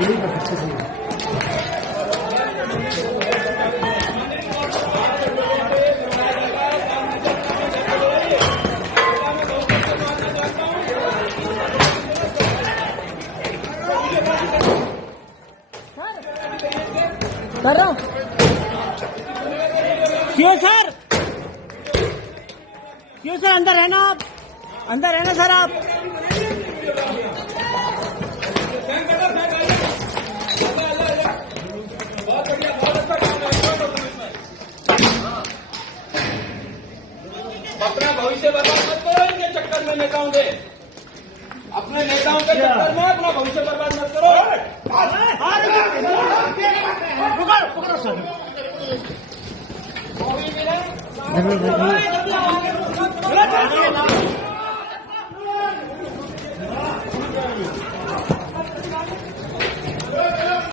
यही बात अच्छे से कर रहा हूँ। क्यों सर, क्यों सर, अंदर है ना आप, अंदर है ना सर आप। अपना भविष्य बर्बाद मत करो इनके चक्कर में, नेताओं के, अपने नेताओं के चक्कर में अपना भविष्य बर्बाद मत करो। पकड़ो सर।